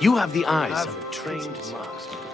You have the eyes of a trained marksman.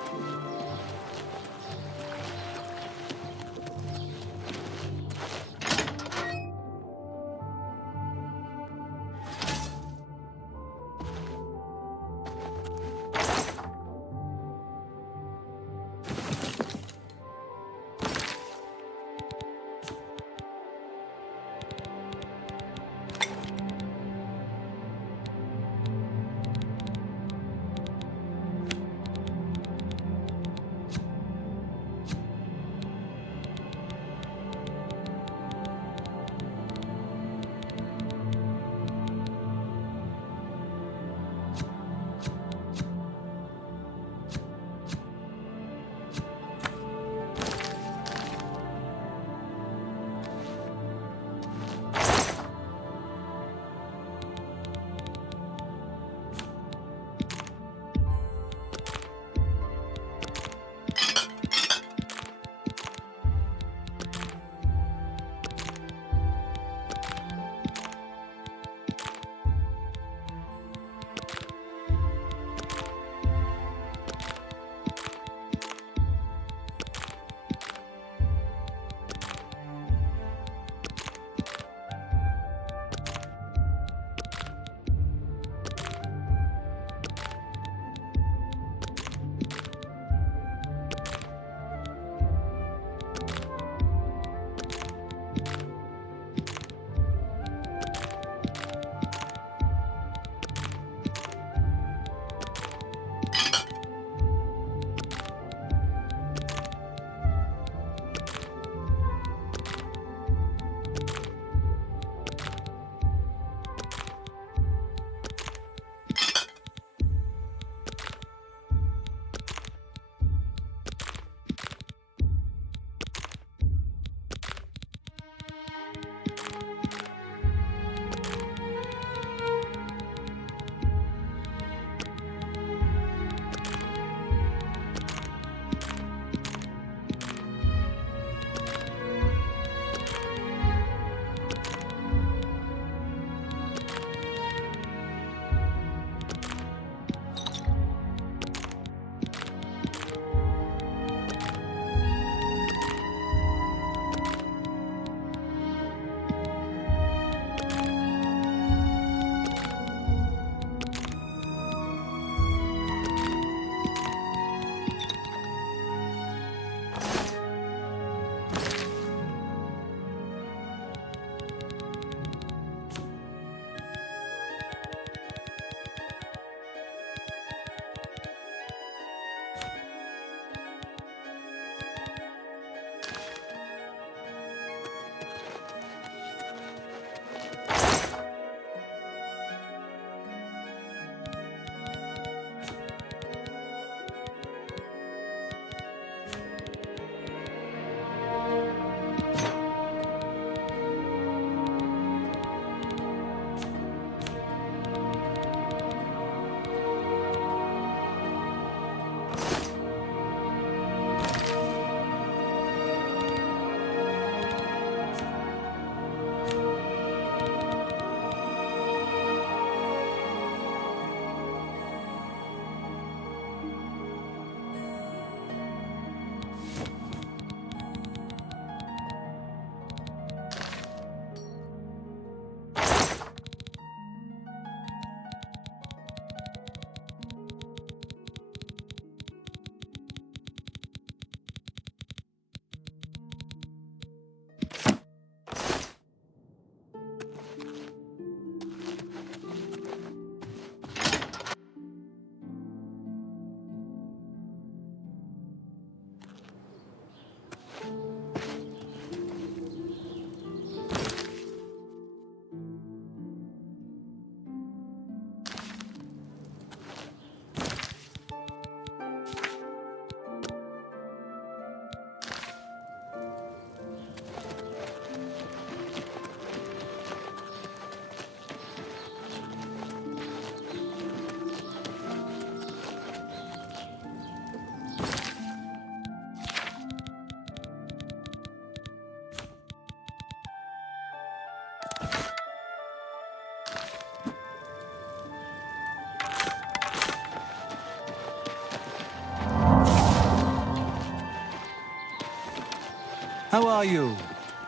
How are you?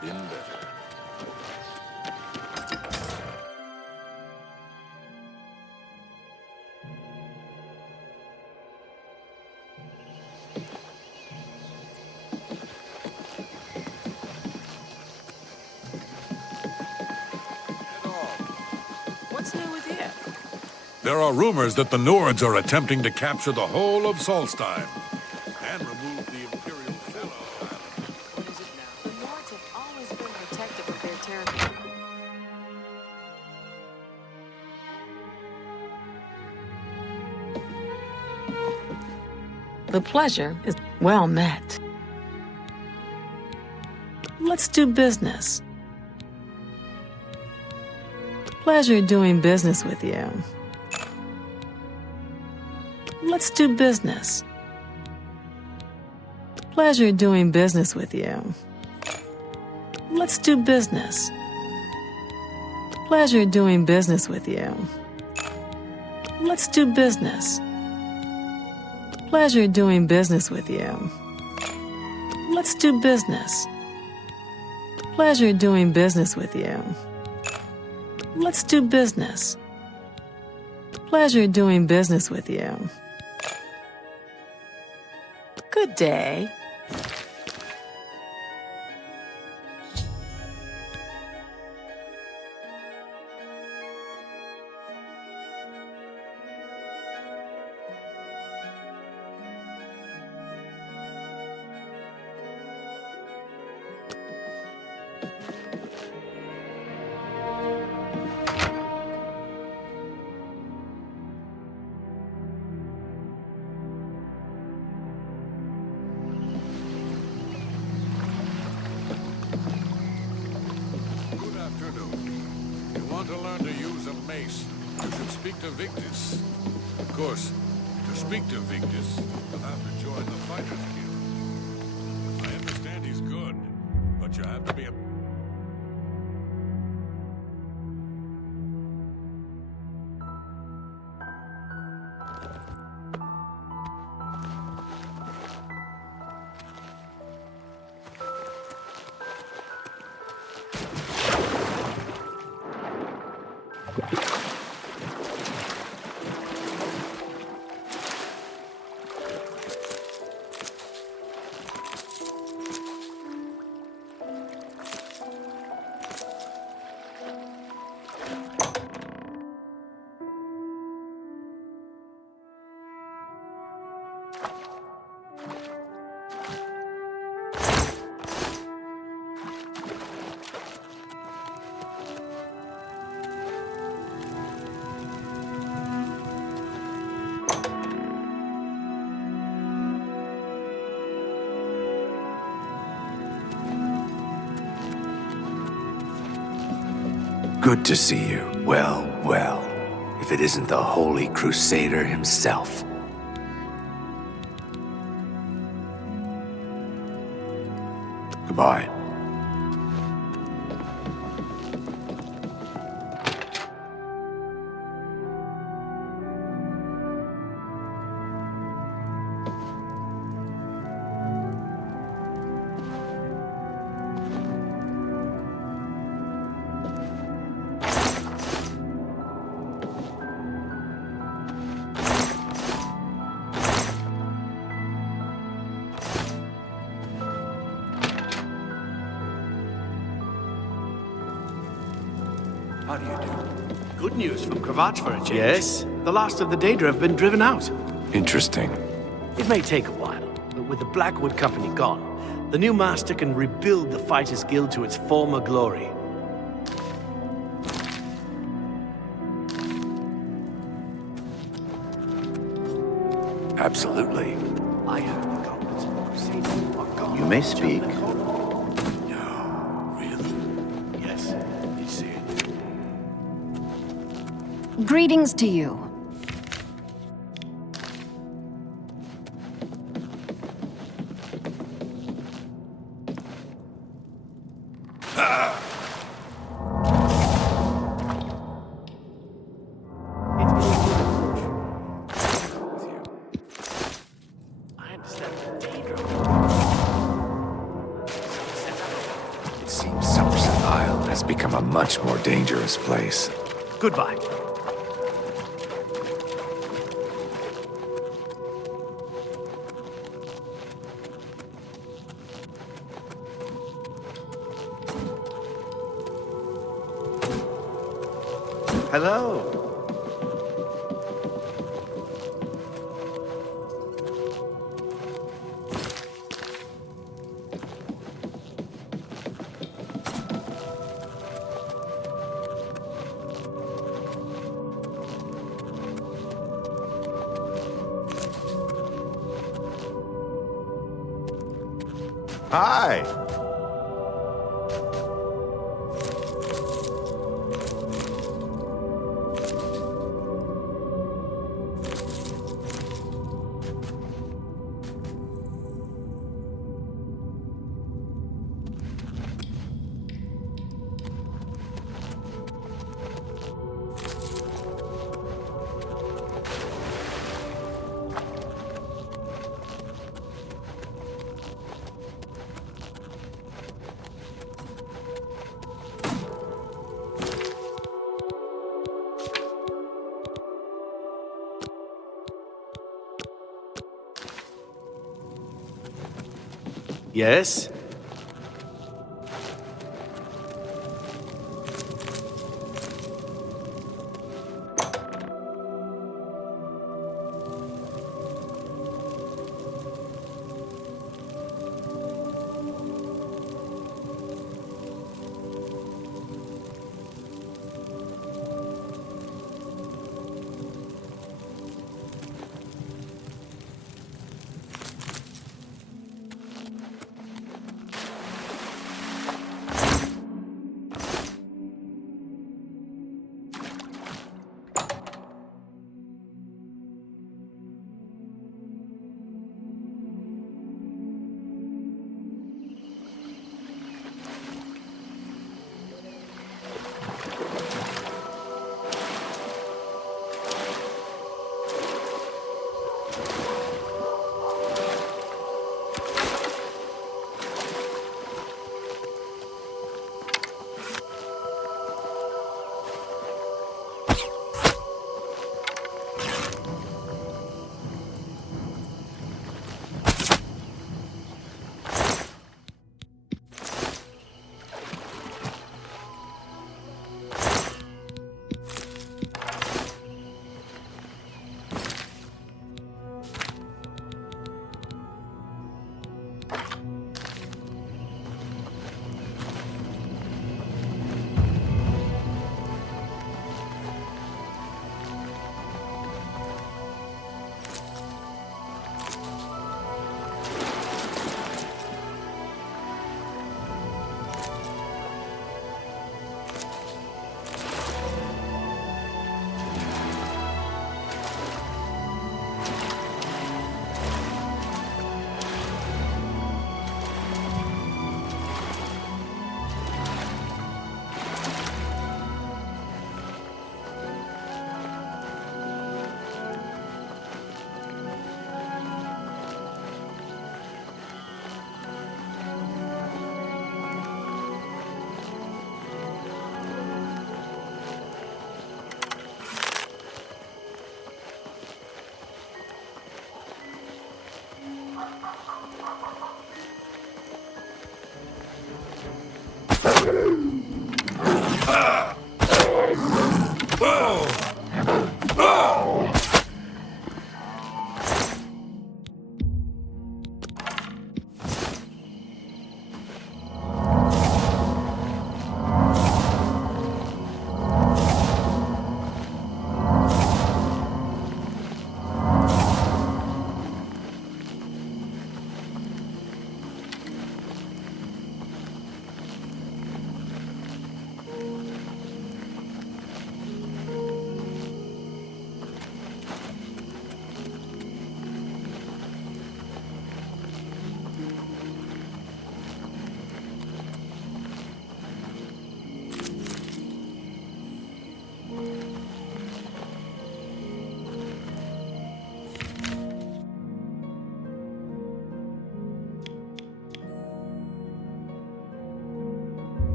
Been better. What's new with you? There are rumors that the Nords are attempting to capture the whole of Solstheim and remove the Imperial Fellow. What is it now? The Nords have always been protective of their territory. The pleasure is well met. Let's do business. Pleasure doing business with you. Let's do business. Pleasure doing business with you. Let's do business. Pleasure doing business with you. Let's do business. Pleasure doing business with you. Let's do business. Pleasure doing business with you. Let's do business. Pleasure doing business with you. Good day. Good afternoon. You want to learn to use a mace, you should speak to Victus. Of course, to speak to Victus, you'll have to join the Fighters Guild. I understand he's good, but you have to be a... Good to see you. Well, well. If it isn't the Holy Crusader himself. Goodbye. How do you do? Good news from Kravach for a change. Yes? The last of the Daedra have been driven out. Interesting. It may take a while, but with the Blackwood Company gone, the new master can rebuild the Fighters Guild to its former glory. Absolutely. I have the goblins. You may speak. No, really? Yes, you see it. Greetings to you. I understand the Daedra. much more dangerous place. Goodbye. Hello. Hi. Yes?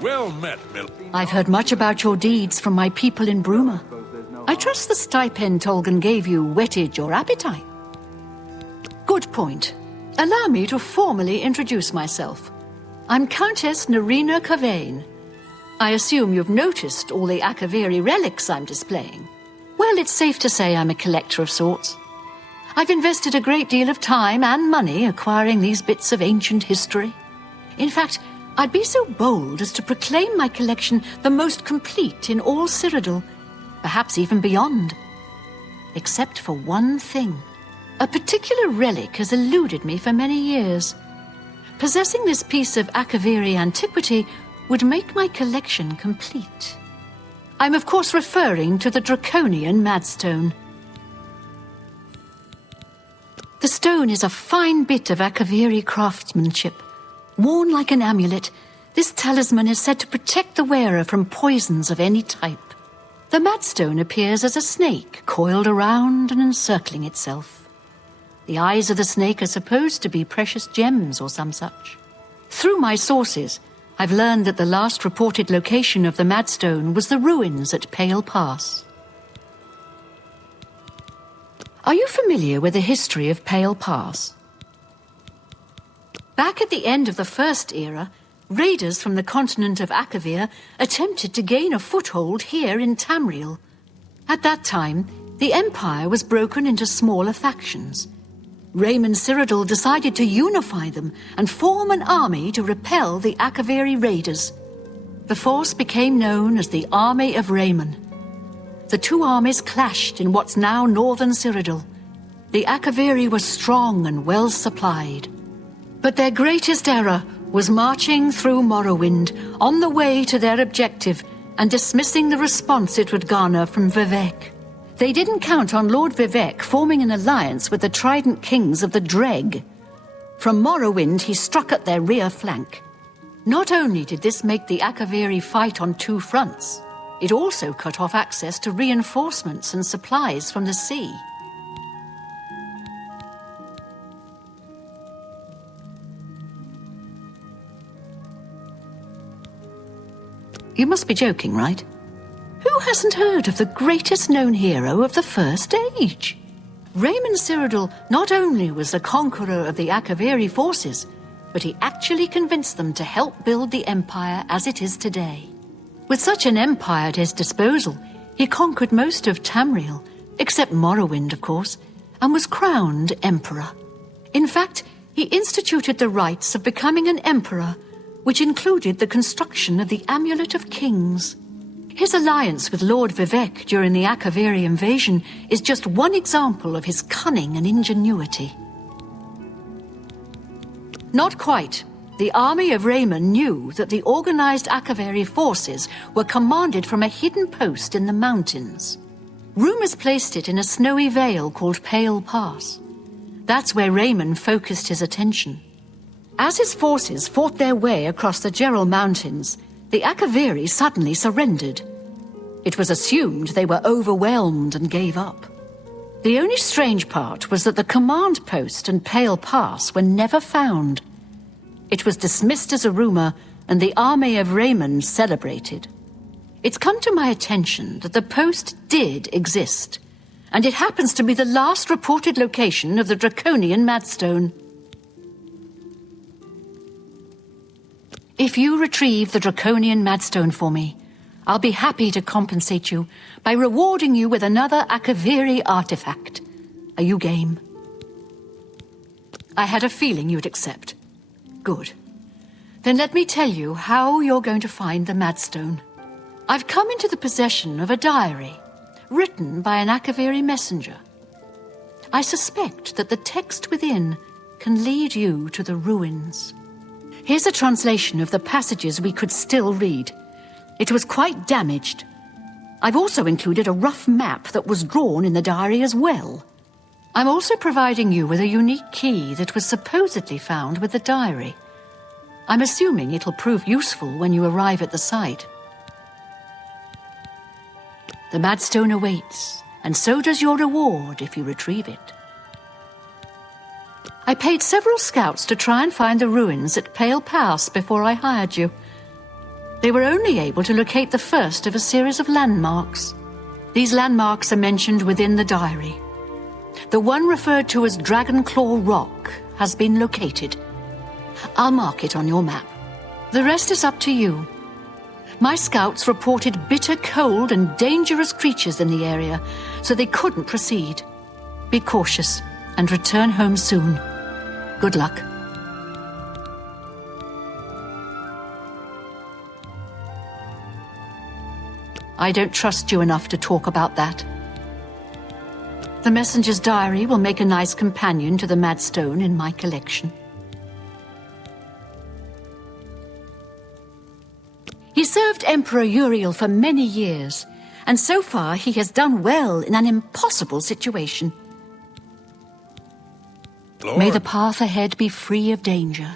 Well met, Mill. I've heard much about your deeds from my people in Bruma. I trust the stipend Tolgan gave you whetted your appetite. Good point. Allow me to formally introduce myself. I'm Countess Narina Cavane. I assume you've noticed all the Akaviri relics I'm displaying. Well, it's safe to say I'm a collector of sorts. I've invested a great deal of time and money acquiring these bits of ancient history. In fact, I'd be so bold as to proclaim my collection the most complete in all Cyrodiil, perhaps even beyond. Except for one thing. A particular relic has eluded me for many years. Possessing this piece of Akaviri antiquity would make my collection complete. I'm of course referring to the Draconian Madstone. The stone is a fine bit of Akaviri craftsmanship. Worn like an amulet, this talisman is said to protect the wearer from poisons of any type. The Madstone appears as a snake coiled around and encircling itself. The eyes of the snake are supposed to be precious gems or some such. Through my sources, I've learned that the last reported location of the Madstone was the ruins at Pale Pass. Are you familiar with the history of Pale Pass? Back at the end of the First Era, raiders from the continent of Akavir attempted to gain a foothold here in Tamriel. At that time, the Empire was broken into smaller factions. Raymond Cyrodiil decided to unify them and form an army to repel the Akaviri raiders. The force became known as the Army of Raymond. The two armies clashed in what's now northern Cyrodiil. The Akaviri were strong and well supplied. But their greatest error was marching through Morrowind on the way to their objective and dismissing the response it would garner from Vivek. They didn't count on Lord Vivek forming an alliance with the Trident Kings of the Dreg. From Morrowind, he struck at their rear flank. Not only did this make the Akaviri fight on two fronts, it also cut off access to reinforcements and supplies from the sea. You must be joking, right? Who hasn't heard of the greatest known hero of the First Age? Raymond Cyrodiil not only was the conqueror of the Akaviri forces, but he actually convinced them to help build the Empire as it is today. With such an empire at his disposal, he conquered most of Tamriel, except Morrowind, of course, and was crowned emperor. In fact, he instituted the rites of becoming an emperor, which included the construction of the Amulet of Kings. His alliance with Lord Vivek during the Akaviri invasion is just one example of his cunning and ingenuity. Not quite. The army of Raymond knew that the organized Akaviri forces were commanded from a hidden post in the mountains. Rumors placed it in a snowy vale called Pale Pass. That's where Raymond focused his attention. As his forces fought their way across the Gerald Mountains, the Akaviri suddenly surrendered. It was assumed they were overwhelmed and gave up. The only strange part was that the command post and Pale Pass were never found. It was dismissed as a rumor, and the army of Raymond celebrated. It's come to my attention that the post did exist, and it happens to be the last reported location of the Draconian Madstone. If you retrieve the Draconian Madstone for me, I'll be happy to compensate you by rewarding you with another Akaviri artifact. Are you game? I had a feeling you'd accept. Good. Then let me tell you how you're going to find the Madstone. I've come into the possession of a diary, written by an Akaviri messenger. I suspect that the text within can lead you to the ruins. Here's a translation of the passages we could still read. It was quite damaged. I've also included a rough map that was drawn in the diary as well. I'm also providing you with a unique key that was supposedly found with the diary. I'm assuming it'll prove useful when you arrive at the site. The Madstone awaits, and so does your reward if you retrieve it. I paid several scouts to try and find the ruins at Pale Pass before I hired you. They were only able to locate the first of a series of landmarks. These landmarks are mentioned within the diary. The one referred to as Dragonclaw Rock has been located. I'll mark it on your map. The rest is up to you. My scouts reported bitter cold and dangerous creatures in the area, so they couldn't proceed. Be cautious and return home soon. Good luck. I don't trust you enough to talk about that. The messenger's diary will make a nice companion to the Mad Stone in my collection. He served Emperor Uriel for many years, and so far he has done well in an impossible situation. Lord. May the path ahead be free of danger.